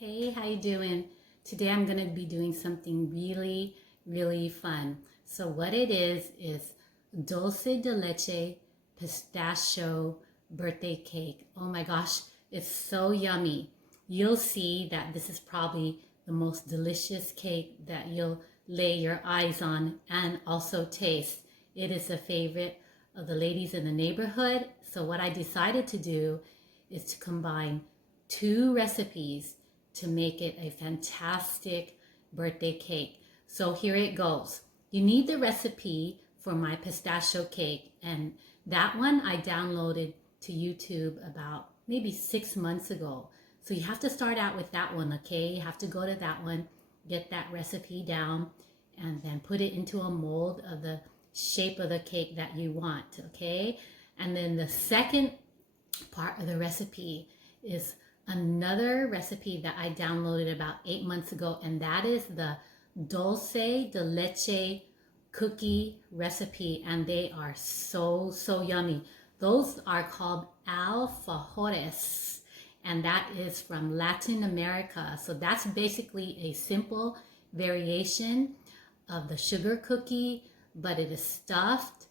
Hey, how you doing? Today I'm going to be doing something really fun. So what it is dulce de leche pistachio birthday cake. Oh my gosh, it's so yummy. You'll see that this is probably the most delicious cake that you'll lay your eyes on and also taste. It is a favorite of the ladies in the neighborhood. So what I decided to do is to combine two recipes to make it a fantastic birthday cake. So here it goes. You need the recipe for my pistachio cake, and that one I downloaded to YouTube about maybe 6 months ago. So you have to start out with that one, okay? You have to go to that one, get that recipe down, and then put it into a mold of the shape of the cake that you want, okay? And then the second part of the recipe is another recipe that I downloaded about 8 months ago, and that is the dulce de leche cookie recipe, and they are so yummy. Those are called alfajores, and that is from Latin America. So that's basically a simple variation of the sugar cookie, but it is stuffed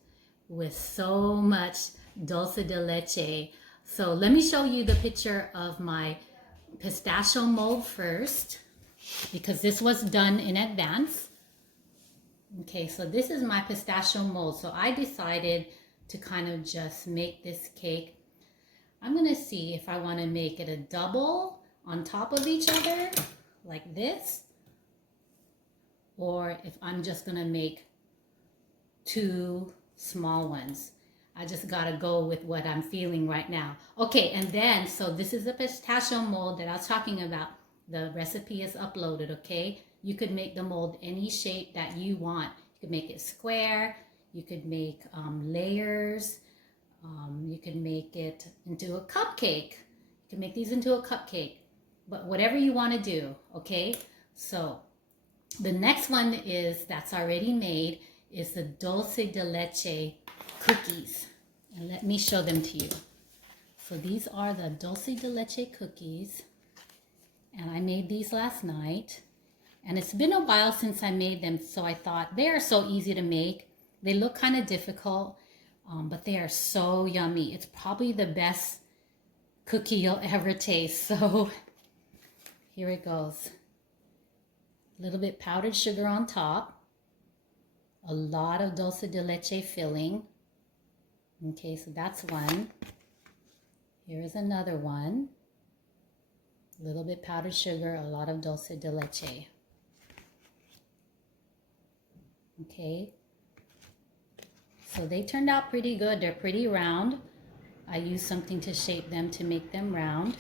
with so much dulce de leche. So let me show you the picture of my pistachio mold first, because this was done in advance. Okay, so this is my pistachio mold. So I decided to kind of just make this cake. I'm gonna see if I wanna make it a double on top of each other, like this, or if I'm just gonna make two small ones. I just gotta go with what I'm feeling right now. Okay, and then, so this is the pistachio mold that I was talking about. The recipe is uploaded, okay? You could make the mold any shape that you want. You could make it square, you could make layers, you could make it into a cupcake. You can make these into a cupcake, but whatever you wanna do, okay? So the next one is, that's already made, is the dulce de leche cookies. And let me show them to you. So these are the dulce de leche cookies, and I made these last night, and it's been a while since I made them, so I thought they are so easy to make. They look kind of difficult, but they are so yummy. It's probably the best cookie you'll ever taste. So here it goes. A little bit powdered sugar on top, a lot of dulce de leche filling. Okay, so that's one. Here's another one. A little bit powdered sugar, a lot of dulce de leche. Okay, so they turned out pretty good. They're pretty round. I used something to shape them to make them round.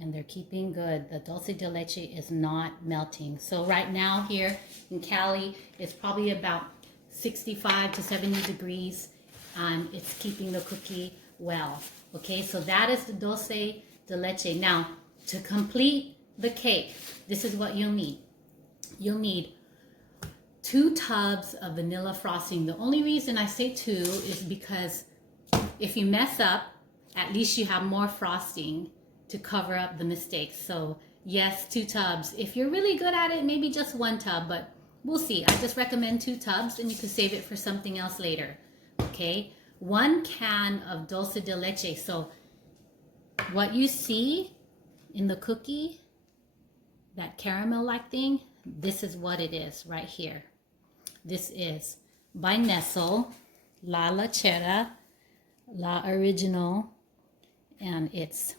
And they're keeping good. The dulce de leche is not melting. So right now here in Cali, it's probably about 65 to 70 degrees, and it's keeping the cookie well. Okay, so that is the dulce de leche. Now, to complete the cake, this is what you'll need. You'll need 2 tubs of vanilla frosting. The only reason I say 2 is because if you mess up, at least you have more frosting to cover up the mistakes. So yes, 2 tubs. If you're really good at it, maybe just 1 tub, but we'll see. I just recommend 2 tubs, and you can save it for something else later. Okay, 1 can of dulce de leche. So what you see in the cookie, that caramel-like thing, this is what it is right here. This is by Nestle, La Lechera, La Original, and it's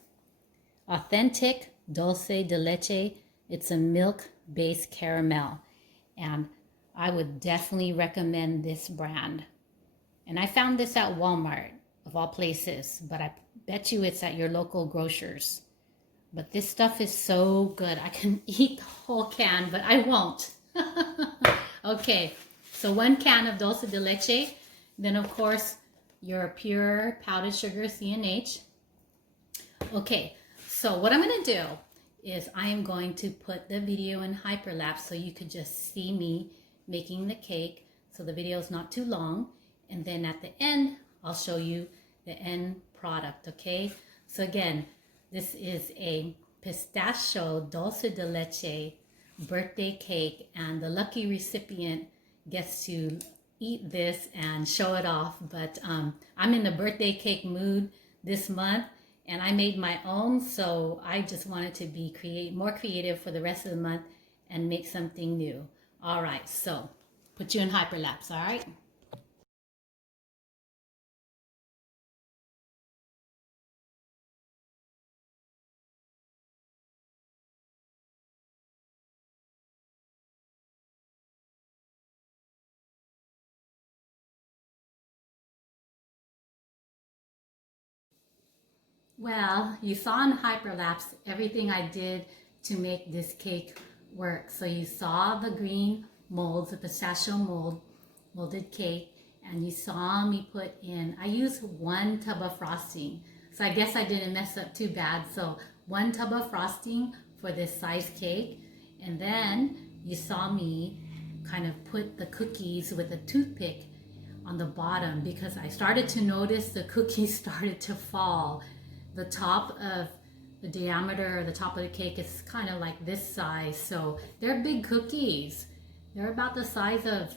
authentic dulce de leche. It's a milk-based caramel, and I would definitely recommend this brand. And I found this at Walmart, of all places, but I bet you it's at your local grocers. But this stuff is so good. I can eat the whole can, but I won't. Okay, so 1 can of dulce de leche. Then, of course, your pure powdered sugar, CNH. Okay, so what I'm going to do is I am going to put the video in hyperlapse so you could just see me making the cake, so the video is not too long. And then at the end, I'll show you the end product, okay? So again, this is a pistachio dulce de leche birthday cake, and the lucky recipient gets to eat this and show it off. But I'm in the birthday cake mood this month, and I made my own, so I just wanted to be more creative for the rest of the month and make something new. All right, so put you in hyperlapse, all right? Well, you saw in hyperlapse everything I did to make this cake work. So you saw the green molds, the pistachio molded cake, and you saw me put in, I used 1 tub of frosting. So I guess I didn't mess up too bad. So 1 tub of frosting for this size cake. And then you saw me kind of put the cookies with a toothpick on the bottom because I started to notice the cookies started to fall. The top of the diameter, the top of the cake is kind of like this size. So they're big cookies. They're about the size of,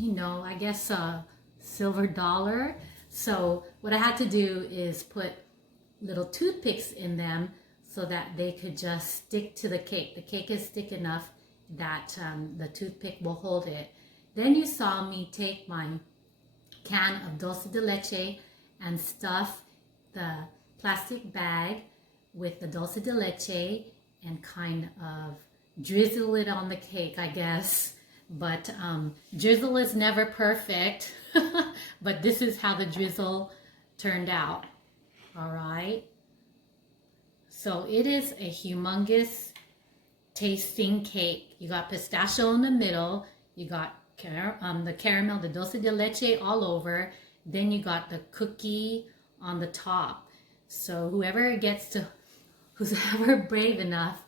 I guess a silver dollar. So what I had to do is put little toothpicks in them so that they could just stick to the cake. The cake is thick enough that the toothpick will hold it. Then you saw me take my can of dulce de leche and stuff the plastic bag with the dulce de leche and kind of drizzle it on the cake, I guess. But drizzle is never perfect, but this is how the drizzle turned out. All right. So it is a humongous tasting cake. You got pistachio in the middle. You got the caramel, the dulce de leche all over. Then you got the cookie on the top. So whoever brave enough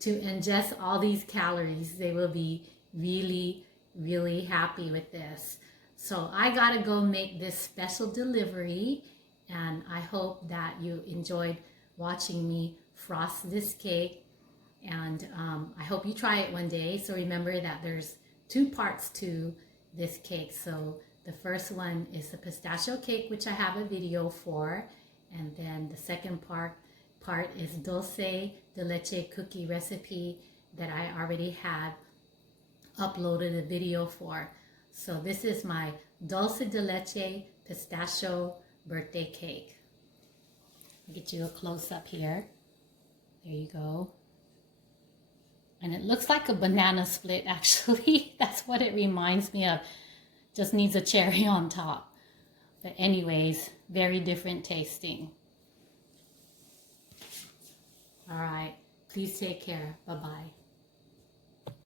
to ingest all these calories, they will be really, really happy with this. So I gotta go make this special delivery, and I hope that you enjoyed watching me frost this cake, and I hope you try it one day. So remember that there's 2 parts to this cake. So the first one is the pistachio cake, which I have a video for, and then the second part is dulce de leche cookie recipe that I already had uploaded a video for. So this is my dulce de leche pistachio birthday cake. I'll get you a close up here. There you go. And it looks like a banana split, actually. That's what it reminds me of. Just needs a cherry on top. But anyways, very different tasting. All right. Please take care. Bye-bye.